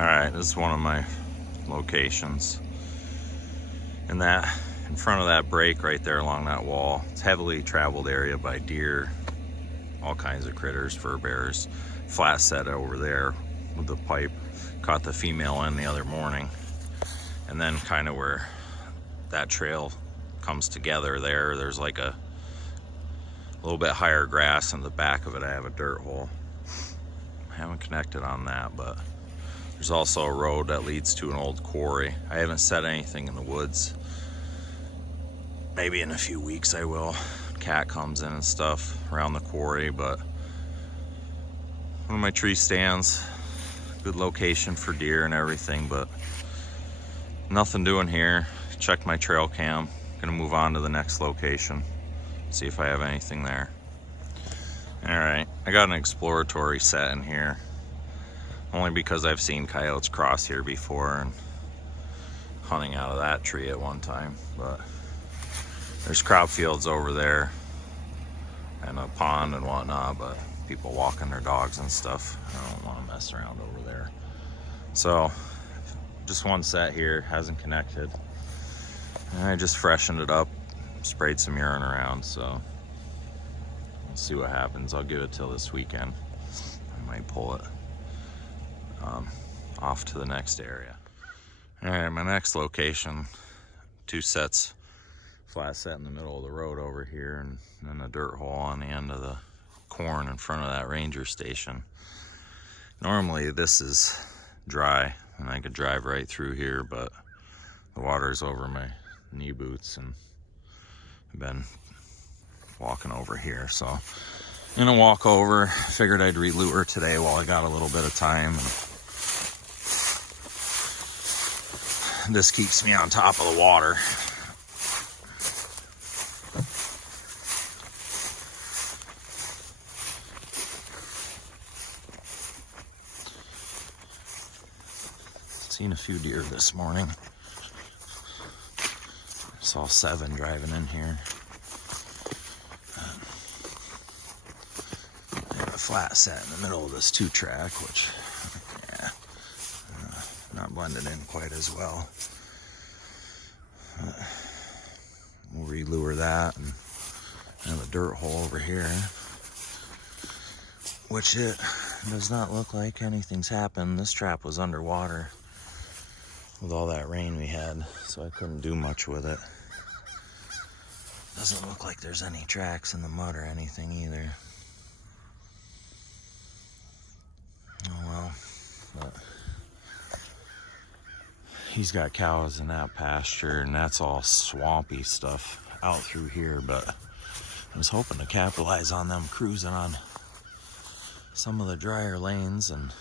Alright, this is one of my locations. In front of that break right there along that wall, it's heavily traveled area by deer, all kinds of critters, fur bears. Flat set over there with the pipe. Caught the female in the other morning. And then kind of where that trail comes together there's like a little bit higher grass. In the back of it I have a dirt hole. I haven't connected on that, but there's also a road that leads to an old quarry. I haven't set anything in the woods. Maybe in a few weeks I will. Cat comes in and stuff around the quarry, but one of my tree stands, good location for deer and everything, but nothing doing here. Checked my trail cam. Gonna move on to the next location, see if I have anything there. All right, I got an exploratory set in here, only because I've seen coyotes cross here before and hunting out of that tree at one time. But there's crop fields over there and a pond and whatnot, but people walking their dogs and stuff, I don't want to mess around over there. So just one set here, hasn't connected. And I just freshened it up, sprayed some urine around, so we'll see what happens. I'll give it till this weekend. I might pull it off to the next area. All right, my next location, 2 sets, flat set in the middle of the road over here, and then a dirt hole on the end of the corn in front of that ranger station. Normally this is dry and I could drive right through here, but the water's over my knee boots and I've been walking over here, so I'm gonna walk over. Figured I'd relure today while I got a little bit of time. And this keeps me on top of the water. Seen a few deer this morning. Saw 7 driving in here. A flat set in the middle of this 2-track, which, yeah, not blended in quite as well. We'll relure that, and have a dirt hole over here, which it does not look like anything's happened. This trap was underwater with all that rain we had, so I couldn't do much with it. Doesn't look like there's any tracks in the mud or anything either. Oh well, but he's got cows in that pasture, and that's all swampy stuff out through here, but I was hoping to capitalize on them cruising on some of the drier lanes, and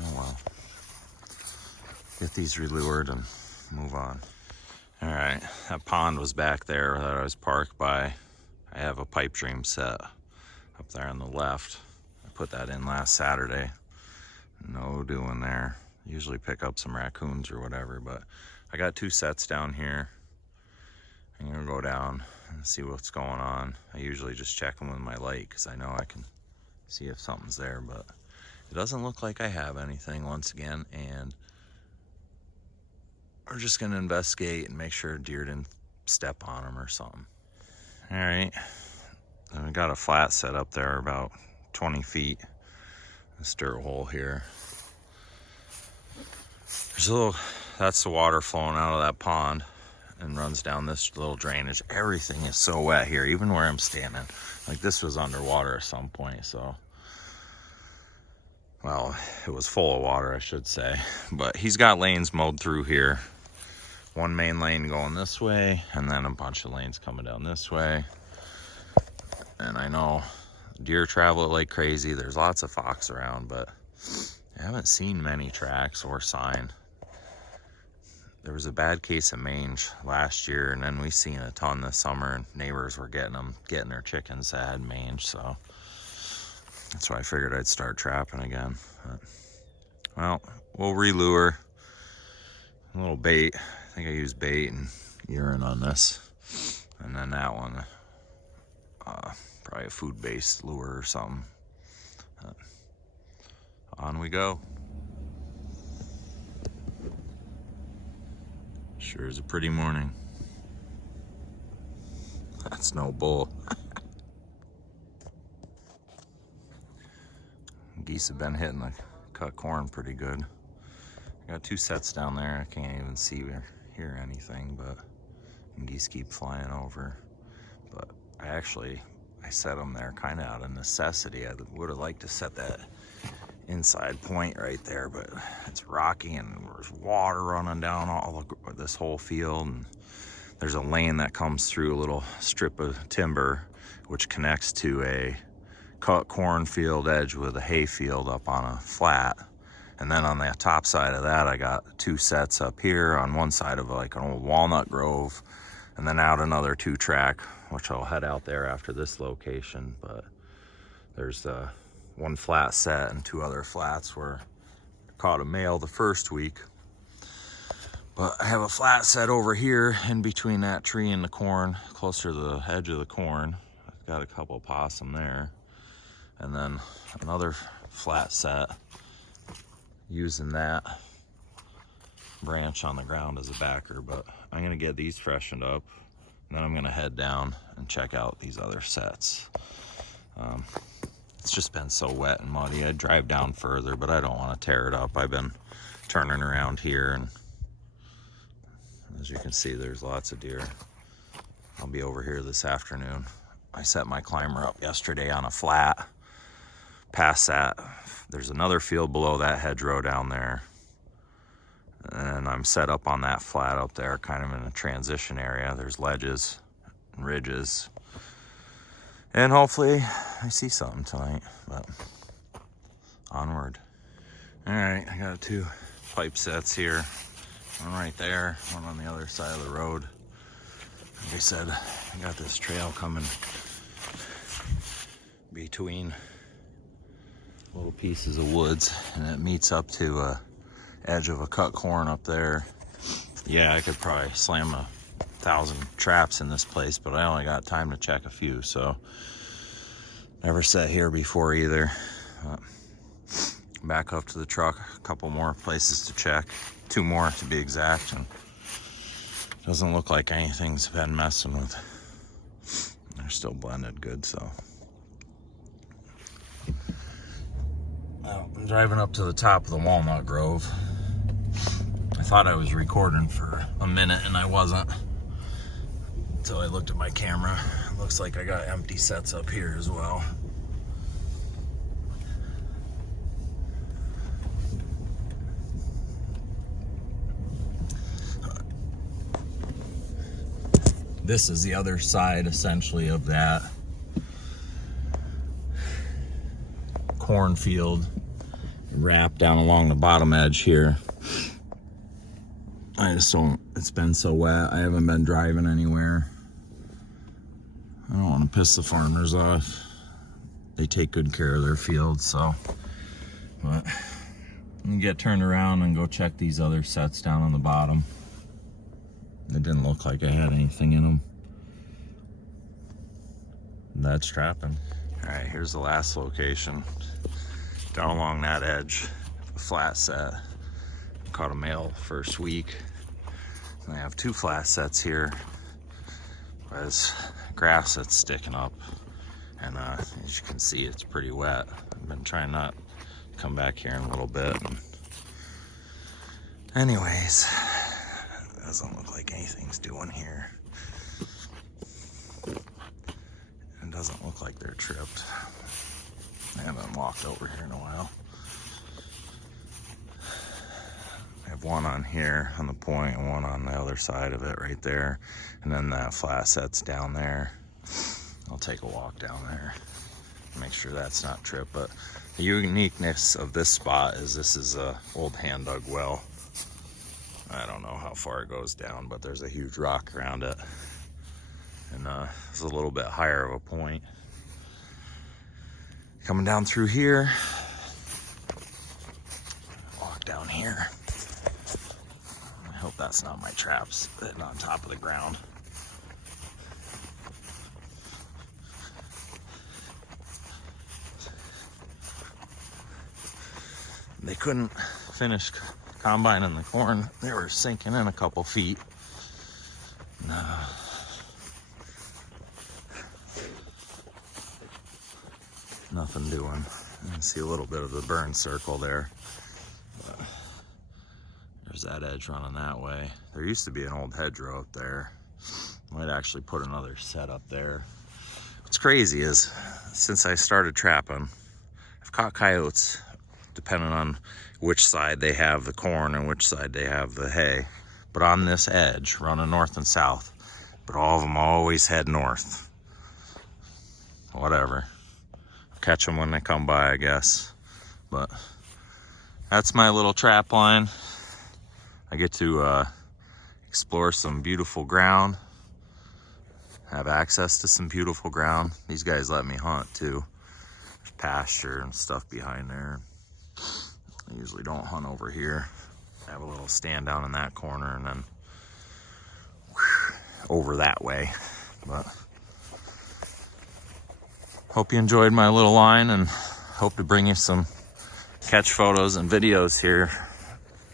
oh well, get these relured and move on. All right, that pond was back there that I was parked by. I have a pipe dream set up there on the left. I put that in last Saturday. No doing there. Usually pick up some raccoons or whatever, but I got 2 sets down here. I'm gonna go down and see what's going on. I usually just check them with my light because I know I can see if something's there, but it doesn't look like I have anything once again, and we're just gonna investigate and make sure a deer didn't step on them or something. All right, and we got a flat set up there about 20 feet. This dirt hole here. There's a little, that's the water flowing out of that pond and runs down this little drainage. Everything is so wet here, even where I'm standing. Like this was underwater at some point, so. Well, it was full of water, I should say. But he's got lanes mowed through here. One main lane going this way, and then a bunch of lanes coming down this way. And I know deer travel it like crazy. There's lots of fox around, but I haven't seen many tracks or sign. There was a bad case of mange last year, and then we seen a ton this summer, and neighbors were getting their chickens that had mange, so that's why I figured I'd start trapping again. But, well, we'll relure. A little bait. I think I used bait and urine on this. And then that one, probably a food-based lure or something. on we go. Sure is a pretty morning. That's no bull. Geese have been hitting the cut corn pretty good. I got 2 sets down there. I can't even see or hear anything, but geese keep flying over. But I set them there kind of out of necessity. I would have liked to set that inside point right there, but it's rocky and there's water running down this whole field, and there's a lane that comes through a little strip of timber which connects to a cut cornfield edge with a hay field up on a flat. And then on the top side of that, I got 2 sets up here on one side of like an old walnut grove, and then out another 2-track, which I'll head out there after this location. But there's 1 flat set and 2 other flats where I caught a male the first week. But I have a flat set over here in between that tree and the corn, closer to the edge of the corn. I've got a couple possum there. And then another flat set using that branch on the ground as a backer. But I'm gonna get these freshened up, and then I'm gonna head down and check out these other sets. It's just been so wet and muddy. I'd drive down further, but I don't want to tear it up. I've been turning around here, and as you can see, there's lots of deer. I'll be over here this afternoon. I set my climber up yesterday on a flat. Past that, there's another field below that hedgerow down there. And I'm set up on that flat up there, kind of in a transition area. There's ledges and ridges. And hopefully I see something tonight, but onward. All right, I got 2 pipe sets here. One right there, one on the other side of the road. Like I said, I got this trail coming between little pieces of woods, and it meets up to a edge of a cut corn up there. Yeah, I could probably slam 1,000 traps in this place, but I only got time to check a few, so never set here before either. Back up to the truck, a couple more places to check, 2 more to be exact, and doesn't look like anything's been messing with. They're still blended good, so. Well, I'm driving up to the top of the walnut grove. I thought I was recording for a minute, and I wasn't until I looked at my camera. It looks like I got empty sets up here as well. This is the other side, essentially, of that cornfield, wrapped down along the bottom edge here. I just don't, it's been so wet. I haven't been driving anywhere. I don't want to piss the farmers off. They take good care of their fields, so. But I'm gonna get turned around and go check these other sets down on the bottom. It didn't look like I had anything in them. That's trapping. All right, here's the last location. Down along that edge, a flat set. Caught a male first week. And I have 2 flat sets here. There's grass that's sticking up. And as you can see, it's pretty wet. I've been trying not to come back here in a little bit. Anyways, it doesn't look like anything's doing here. It doesn't look like they're tripped. I haven't walked over here in a while. I have 1 on here on the point and 1 on the other side of it right there. And then that flat set's down there. I'll take a walk down there, make sure that's not tripped. But the uniqueness of this spot is this is a old hand dug well. I don't know how far it goes down, but there's a huge rock around it. And it's a little bit higher of a point. Coming down through here, walk down here. I hope that's not my traps sitting on top of the ground. they couldn't finish combining the corn. They were sinking in a couple feet. Nothing doing. You can see a little bit of the burn circle there. But there's that edge running that way. There used to be an old hedgerow up there. Might actually put another set up there. What's crazy is, since I started trapping, I've caught coyotes depending on which side they have the corn and which side they have the hay. But on this edge, running north and south, but all of them always head north. Whatever. Catch them when they come by, I guess. But that's my little trap line. I get to explore some beautiful ground, have access to some beautiful ground. These guys let me hunt too. There's pasture and stuff behind there. I usually don't hunt over here. I have a little stand down in that corner and then over that way. But hope you enjoyed my little line, and hope to bring you some catch photos and videos here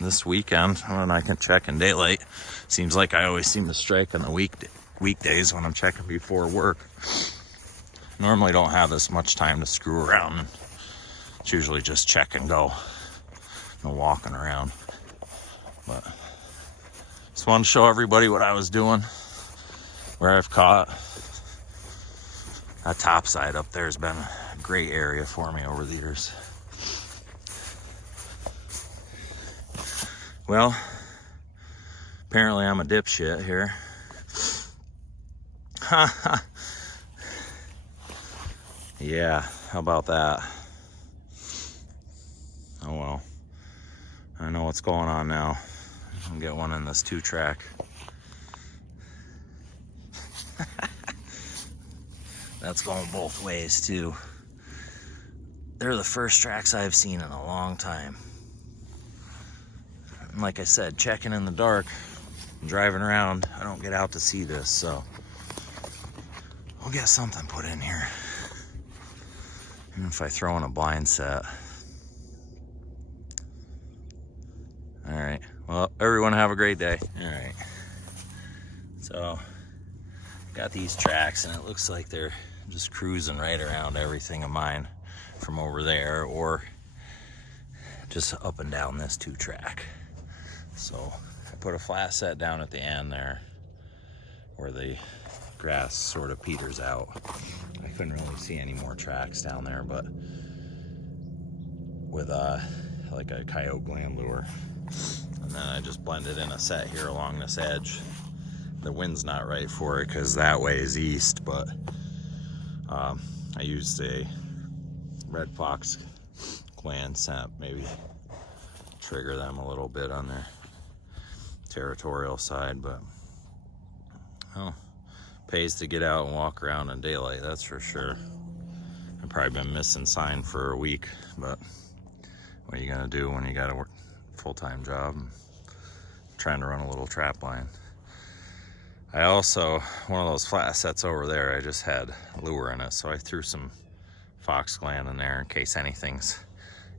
this weekend when I can check in daylight. Seems like I always seem to strike on the weekdays when I'm checking before work. Normally don't have this much time to screw around. It's usually just check and go. No walking around. But just wanted to show everybody what I was doing, where I've caught. That top side up there has been a great area for me over the years. Well, apparently I'm a dipshit here. Yeah, how about that? Oh well. I know what's going on now. I'll get one in this 2-track. That's going both ways too. They're the first tracks I've seen in a long time. And like I said, checking in the dark, driving around, I don't get out to see this, so we'll get something put in here. Even if I throw in a blind set. All right, well, everyone have a great day. All right, so got these tracks and it looks like they're just cruising right around everything of mine from over there, or just up and down this 2-track. So I put a flat set down at the end there where the grass sort of peters out. I couldn't really see any more tracks down there, but with like a coyote gland lure. And then I just blended in a set here along this edge. The wind's not right for it because that way is east, but I used a red fox gland scent, maybe trigger them a little bit on their territorial side, but well, pays to get out and walk around in daylight, that's for sure. I've probably been missing sign for a week, but what are you gonna do when you got a full-time job and trying to run a little trap line? I also, one of those flat sets over there, I just had lure in it, so I threw some fox gland in there in case anything's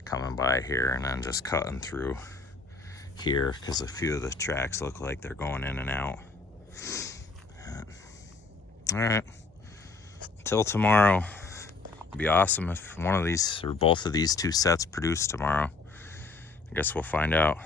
coming by here, and then just cutting through here because a few of the tracks look like they're going in and out. All right, till tomorrow. It'd be awesome if one of these or both of these 2 sets produce tomorrow. I guess we'll find out.